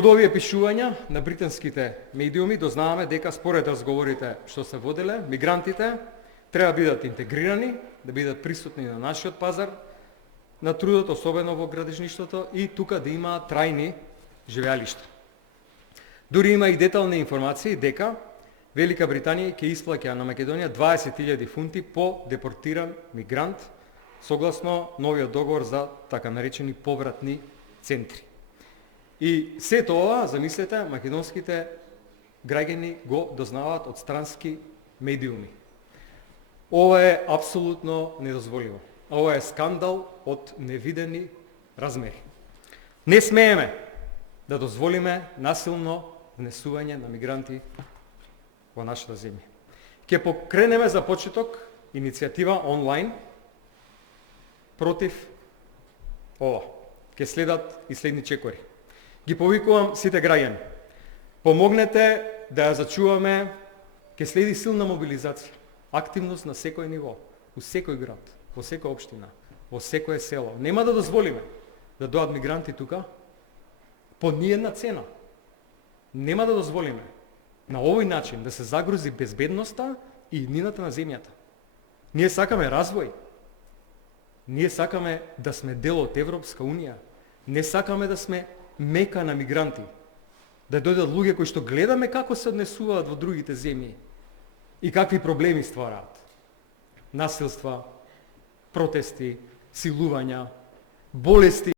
Од овие пишувања на британските медиуми дознаваме дека според разговорите што се воделе, мигрантите треба да бидат интегрирани, да бидат присутни на нашиот пазар на трудот, особено во градежништвото, и тука да имаат трајни живеалишта. Дури има и детални информации дека Велика Британија ќе исплаќа на Македонија 20.000 фунти по депортиран мигрант, согласно новиот договор за така наречени повратни центри. И се тоа, замислете, македонските граѓани го дознаваат од странски медиуми. Ова е апсолутно недозволиво. Ова е скандал од невидени размери. Не смееме да дозволиме насилно внесување на мигранти во нашата земја. Ќе покренеме за почеток иницијатива онлайн против ова. Ќе следат и следни чекори. Ги повикувам сите граѓани. Помогнете да ја зачуваме, ќе следи силна мобилизација, активност на секој ниво, у секој град, во секоја општина, во секое село. Нема да дозволиме да дојдат мигранти тука по ниедна цена. Нема да дозволиме на овој начин да се загрози безбедноста и иднината на земјата. Ние сакаме развој. Ние сакаме да сме дел од Европска унија. Не сакаме да сме мека на мигранти. Да дојдат луѓе кои што гледаме како се однесуваат во другите земји и какви проблеми ствараат. Насилства, протести, силувања, болести.